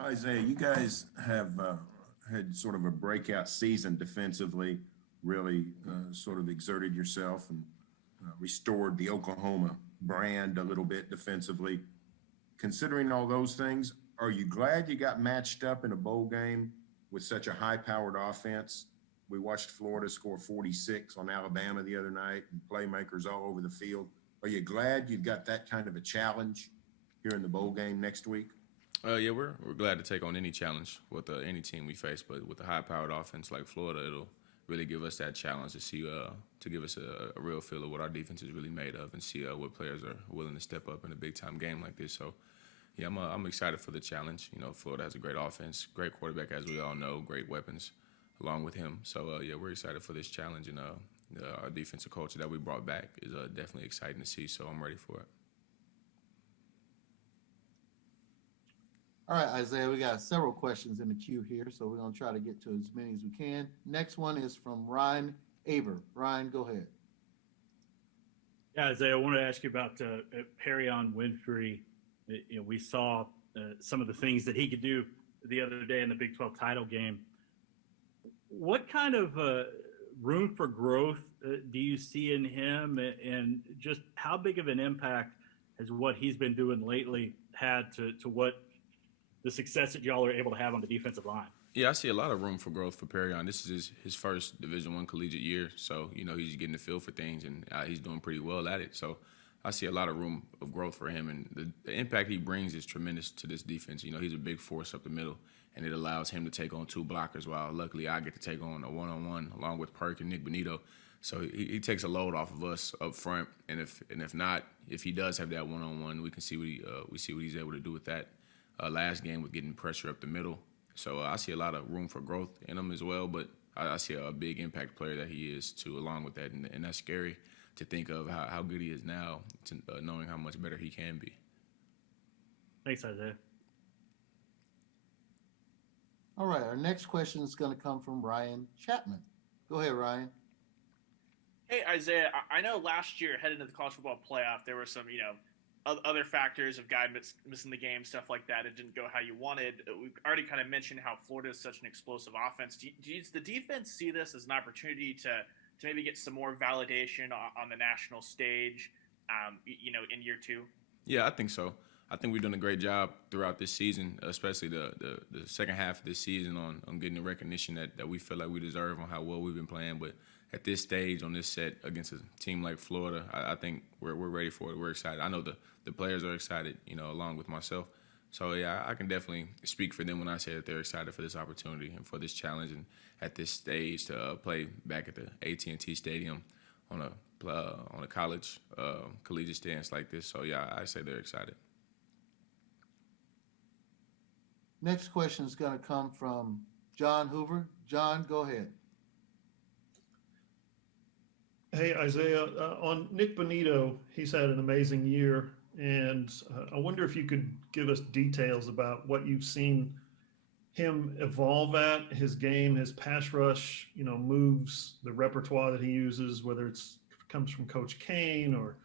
Isaiah, you guys have had sort of a breakout season defensively, really sort of exerted yourself and restored the Oklahoma brand a little bit defensively. Considering all those things, are you glad you got matched up in a bowl game with such a high-powered offense? We watched Florida score 46 on Alabama the other night and playmakers all over the field. Are you glad you've got that kind of a challenge here in the bowl game next week? Yeah, we're glad to take on any challenge with any team we face, but with a high-powered offense like Florida, it'll really give us that challenge to see to give us a real feel of what our defense is really made of, and see what players are willing to step up in a big-time game like this. So, yeah, I'm excited for the challenge. You know, Florida has a great offense, great quarterback, as we all know, great weapons along with him. So, yeah, we're excited for this challenge, and our defensive culture that we brought back is definitely exciting to see. So I'm ready for it. All right, Isaiah, we got several questions in the queue here, so we're going to try to get to as many as we can. Next one is from Ryan Aber. Ryan, go ahead. Yeah, Isaiah, I wanted to ask you about Perrion Winfrey. We saw some of the things that he could do the other day in the Big 12 title game. What kind of room for growth do you see in him, and just how big of an impact has what he's been doing lately had to what the success that y'all are able to have on the defensive line? Yeah, I see a lot of room for growth for Perrion. This is his first Division I collegiate year, so he's getting the feel for things, and he's doing pretty well at it. So I see a lot of room of growth for him, and the impact he brings is tremendous to this defense. He's a big force up the middle, and it allows him to take on two blockers, while luckily I get to take on a one-on-one along with Perk and Nick Benito. So he takes a load off of us up front, and if not, if he does have that one-on-one, we can see what he's able to do with that. Last game with getting pressure up the middle. So I see a lot of room for growth in him as well, but I see a big impact player that he is too, along with that, and that's scary to think of how good he is now, to knowing how much better he can be. Thanks, Isaiah. All right, our next question is going to come from Ryan Chapman. Go ahead, Ryan. Hey, Isaiah, I know last year, heading into the college football playoff, there were some, other factors of guy missing the game, stuff like that. It didn't go how you wanted. We've already kind of mentioned how Florida is such an explosive offense. Does the defense see this as an opportunity to maybe get some more validation on the national stage, in year two? Yeah, I think so. I think we've done a great job throughout this season, especially the second half of this season, on getting the recognition that we feel like we deserve on how well we've been playing. But at this stage, on this set against a team like Florida, I think we're ready for it. We're excited. I know the players are excited, along with myself. So, yeah, I can definitely speak for them when I say that they're excited for this opportunity and for this challenge, and at this stage to play back at the AT&T Stadium on a college collegiate stance like this. So, yeah, I say they're excited. Next question is going to come from John Hoover. John, go ahead. Hey, Isaiah, on Nick Benito, he's had an amazing year, and I wonder if you could give us details about what you've seen him evolve at, his game, his pass rush, moves, the repertoire that he uses, whether it's comes from Coach Kane or,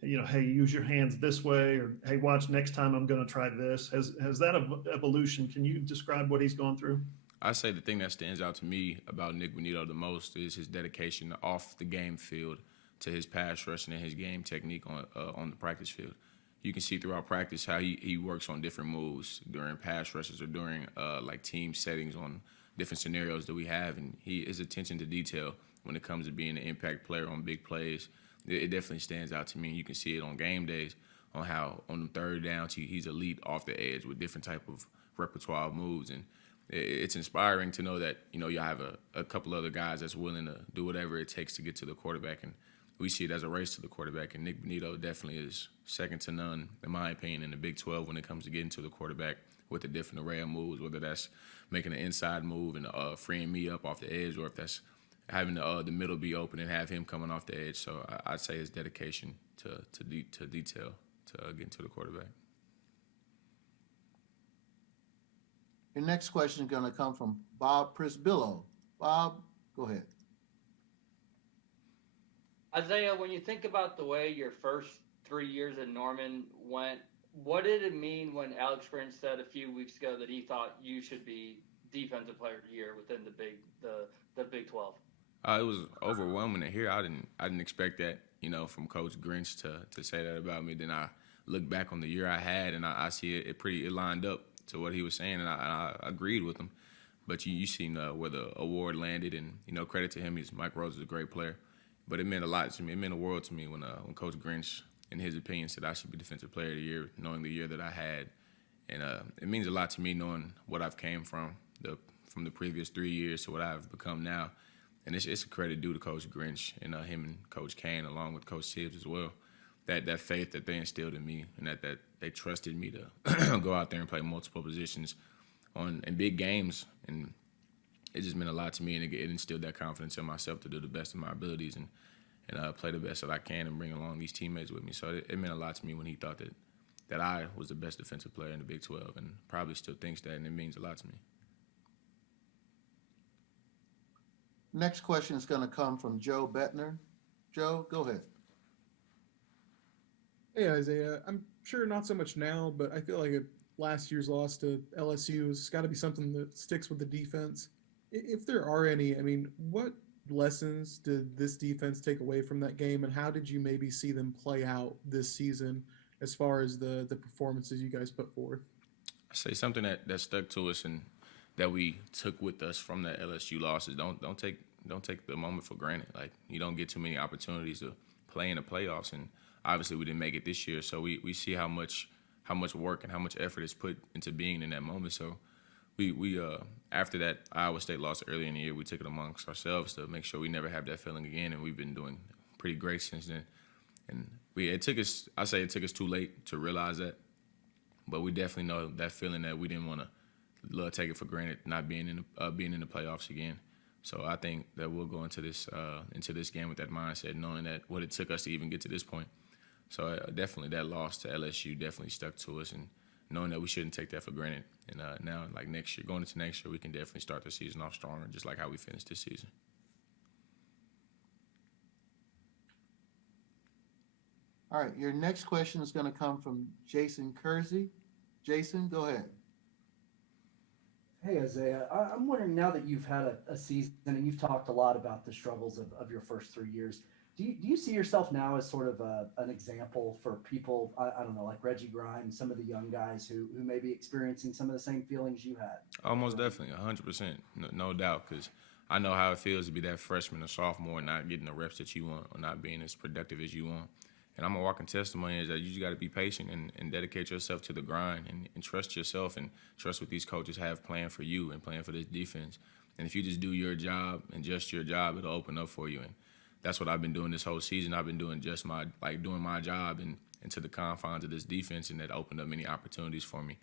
hey, use your hands this way, or hey, watch next time I'm going to try this. Has that evolution? Can you describe what he's gone through? I say the thing that stands out to me about Nick Benito the most is his dedication off the game field to his pass rushing and his game technique on the practice field. You can see throughout practice how he works on different moves during pass rushes or during like team settings on different scenarios that we have, and his attention to detail when it comes to being an impact player on big plays, it definitely stands out to me. You can see it on game days on how on third downs he's elite off the edge with different type of repertoire of moves, and it's inspiring to know that y'all have a couple other guys that's willing to do whatever it takes to get to the quarterback, and we see it as a race to the quarterback. And Nick Benito definitely is second to none, in my opinion, in the Big 12 when it comes to getting to the quarterback with a different array of moves, whether that's making an inside move and freeing me up off the edge, or if that's having the middle be open and have him coming off the edge. So I'd say his dedication to detail to getting to the quarterback. Your next question is going to come from Bob Prisbillo. Bob, go ahead. Isaiah, when you think about the way your first 3 years at Norman went, what did it mean when Alex Grinch said a few weeks ago that he thought you should be Defensive Player of the Year within the Big 12? It was overwhelming to hear. I didn't expect that, from Coach Grinch to say that about me. Then I look back on the year I had, and I see it lined up to what he was saying, and I agreed with him. But you seen where the award landed, and credit to him. Mike Rose is a great player, but it meant a lot to me. It meant a world to me when Coach Grinch, in his opinion, said I should be Defensive Player of the Year, knowing the year that I had, and it means a lot to me knowing what I've came from the previous 3 years to what I've become now, and it's a credit due to Coach Grinch and him and Coach Kane along with Coach Tibbs as well. That faith that they instilled in me, and that they trusted me to go out there and play multiple positions in big games, and it just meant a lot to me, and it instilled that confidence in myself to do the best of my abilities and play the best that I can and bring along these teammates with me. So it meant a lot to me when he thought that I was the best defensive player in the Big 12, and probably still thinks that, and it means a lot to me. Next question is going to come from Joe Bettner. Joe, go ahead. Hey, Isaiah. I'm sure not so much now, but I feel like last year's loss to LSU has got to be something that sticks with the defense. If there are any, I mean, what lessons did this defense take away from that game, and how did you maybe see them play out this season as far as the performances you guys put forth? I say something that stuck to us and that we took with us from the LSU losses. Don't take the moment for granted. Like, you don't get too many opportunities to play in the playoffs, and obviously we didn't make it this year. So we see how much work and how much effort is put into being in that moment. So we after that Iowa State loss early in the year, we took it amongst ourselves to make sure we never have that feeling again, and we've been doing pretty great since then. And it took us too late to realize that, but we definitely know that feeling that we didn't want to take it for granted, not being in the playoffs again. So I think that we'll go into this game with that mindset, knowing that what it took us to even get to this point. So definitely that loss to LSU definitely stuck to us, and knowing that we shouldn't take that for granted. And now, like next year, going into next year, we can definitely start the season off stronger, just like how we finished this season. All right, your next question is going to come from Jason Kersey. Jason, go ahead. Hey, Isaiah, I'm wondering, now that you've had a season and you've talked a lot about the struggles of your first 3 years, do you see yourself now as sort of an example for people, I don't know, like Reggie Grimes, some of the young guys who may be experiencing some of the same feelings you had? Almost definitely, 100%, no doubt, because I know how it feels to be that freshman or sophomore and not getting the reps that you want or not being as productive as you want. And I'm a walking testimony is that you just got to be patient and dedicate yourself to the grind and trust yourself and trust what these coaches have planned for you and planned for this defense. And if you just do your job and just your job, it'll open up for you. And that's what I've been doing this whole season. I've been doing doing my job and into the confines of this defense, and that opened up many opportunities for me.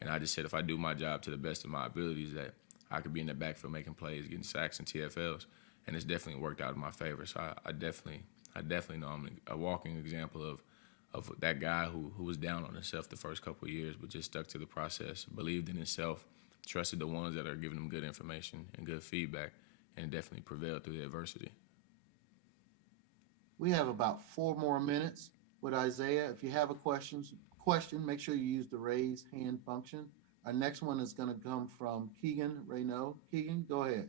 And I just said if I do my job to the best of my abilities, that I could be in the backfield making plays, getting sacks and TFLs. And it's definitely worked out in my favor. So I definitely know I'm a walking example of that guy who was down on himself the first couple of years, but just stuck to the process, believed in himself, trusted the ones that are giving him good information and good feedback, and definitely prevailed through the adversity. We have about 4 more minutes with Isaiah. If you have a question, make sure you use the raise hand function. Our next one is going to come from Keegan Raynaud. Keegan, go ahead.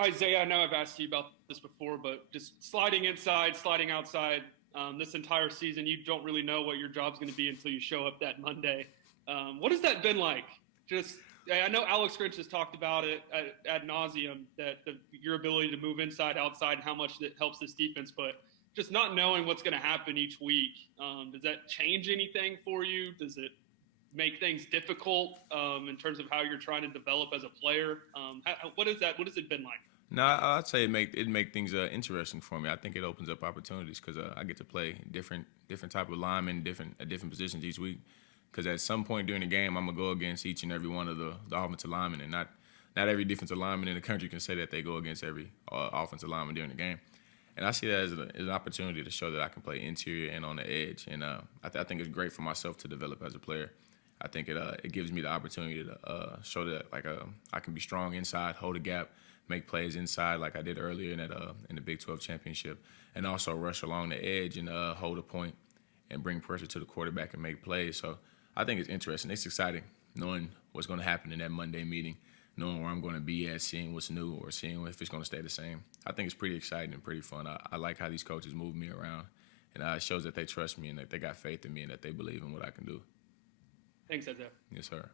Isaiah, I know I've asked you about this before, but just sliding inside, sliding outside, this entire season, you don't really know what your job's going to be until you show up that Monday. What has that been like? I know Alex Grinch has talked about it ad nauseum, that your ability to move inside, outside, how much that helps this defense, but just not knowing what's going to happen each week, does that change anything for you? Does it make things difficult in terms of how you're trying to develop as a player? What is that? What has it been like? No, I'd say it make things interesting for me. I think it opens up opportunities because I get to play different type of linemen, at different positions each week. Because at some point during the game, I'm gonna go against each and every one of the offensive linemen, and not every defensive lineman in the country can say that they go against every offensive lineman during the game. And I see that as an opportunity to show that I can play interior and on the edge. And I think it's great for myself to develop as a player. I think it gives me the opportunity to show that I can be strong inside, hold a gap, make plays inside like I did earlier in the Big 12 championship, and also rush along the edge and hold a point and bring pressure to the quarterback and make plays. So I think it's interesting. It's exciting knowing what's going to happen in that Monday meeting, knowing where I'm going to be at, seeing what's new or seeing if it's going to stay the same. I think it's pretty exciting and pretty fun. I like how these coaches move me around, and it shows that they trust me and that they got faith in me and that they believe in what I can do. Thanks, Isaiah. Yes, sir.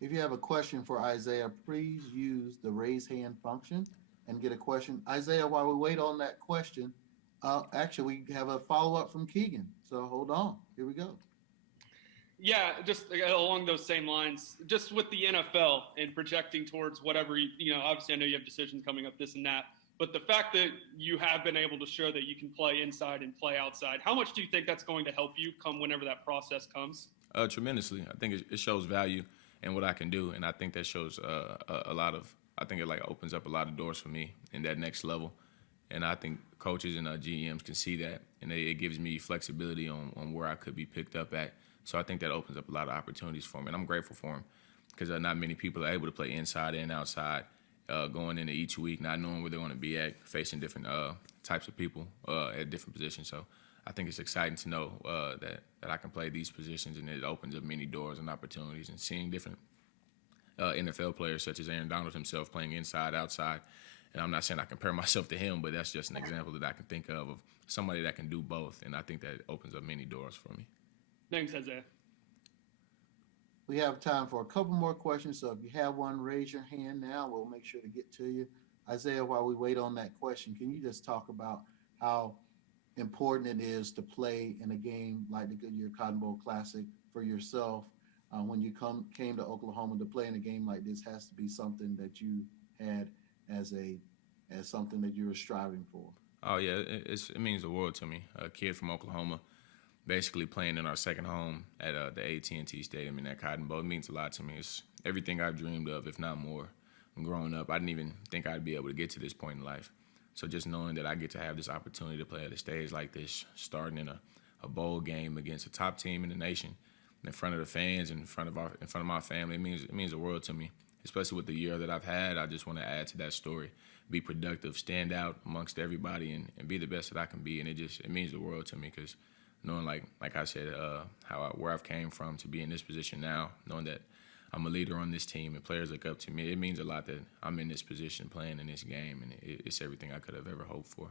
If you have a question for Isaiah, please use the raise hand function and get a question. Isaiah, while we wait on that question, actually, we have a follow-up from Keegan. So hold on. Here we go. Yeah, just along those same lines, just with the NFL and projecting towards whatever, obviously I know you have decisions coming up, this and that, but the fact that you have been able to show that you can play inside and play outside, how much do you think that's going to help you come whenever that process comes? Tremendously. I think it shows value in what I can do, and I think that shows a lot of, I think it opens up a lot of doors for me in that next level. And I think coaches and GMs can see that, and it gives me flexibility on where I could be picked up at. So I think that opens up a lot of opportunities for me, and I'm grateful for them because not many people are able to play inside and outside, going into each week, not knowing where they're going to be at, facing different types of people at different positions. So I think it's exciting to know that I can play these positions, and it opens up many doors and opportunities, and seeing different NFL players such as Aaron Donald himself playing inside, outside. And I'm not saying I compare myself to him, but that's just an example that I can think of somebody that can do both, and I think that opens up many doors for me. Thanks, Isaiah. We have time for a couple more questions, so if you have one, raise your hand now. We'll make sure to get to you. Isaiah, while we wait on that question, can you just talk about how important it is to play in a game like the Goodyear Cotton Bowl Classic for yourself? When you came to Oklahoma to play in a game like this, has to be something that you had as something that you were striving for. Oh yeah, it means the world to me. A kid from Oklahoma, basically playing in our second home at the AT&T Stadium in that Cotton Bowl, it means a lot to me. It's everything I've dreamed of, if not more. Growing up, I didn't even think I'd be able to get to this point in life. So just knowing that I get to have this opportunity to play at a stage like this, starting in a bowl game against a top team in the nation, in front of the fans, in front of my family, it means the world to me. Especially with the year that I've had, I just want to add to that story, be productive, stand out amongst everybody, and be the best that I can be. And it means the world to me because knowing, like I said, where I've came from to be in this position now, knowing that I'm a leader on this team and players look up to me, it means a lot that I'm in this position playing in this game, and it's everything I could have ever hoped for.